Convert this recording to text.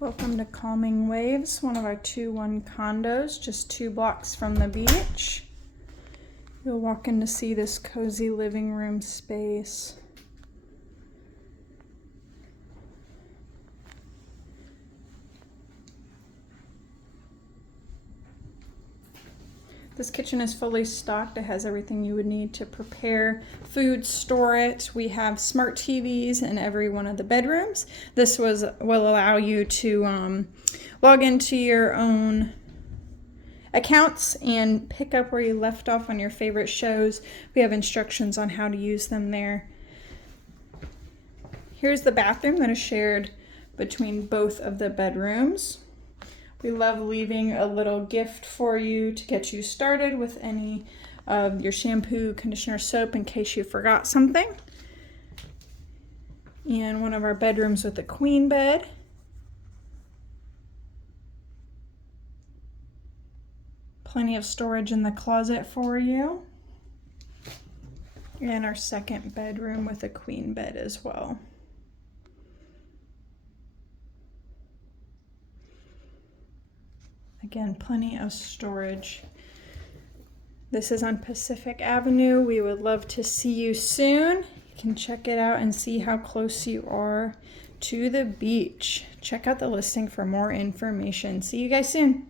Welcome to Calming Waves, one of our 2-1 condos, just 2 blocks from the beach. You'll walk in to see this cozy living room space. This kitchen is fully stocked. It has everything you would need to prepare food, store it. We have smart TVs in every one of the bedrooms. This will allow you to log into your own accounts and pick up where you left off on your favorite shows. We have instructions on how to use them there. Here's the bathroom that is shared between both of the bedrooms. We love leaving a little gift for you to get you started with any of your shampoo, conditioner, soap in case you forgot something. And one of our bedrooms with a queen bed. Plenty of storage in the closet for you. And our second bedroom with a queen bed as well. Again, plenty of storage. This is on Pacific Avenue. We would love to see you soon. You can check it out and see how close you are to the beach. Check out the listing for more information. See you guys soon.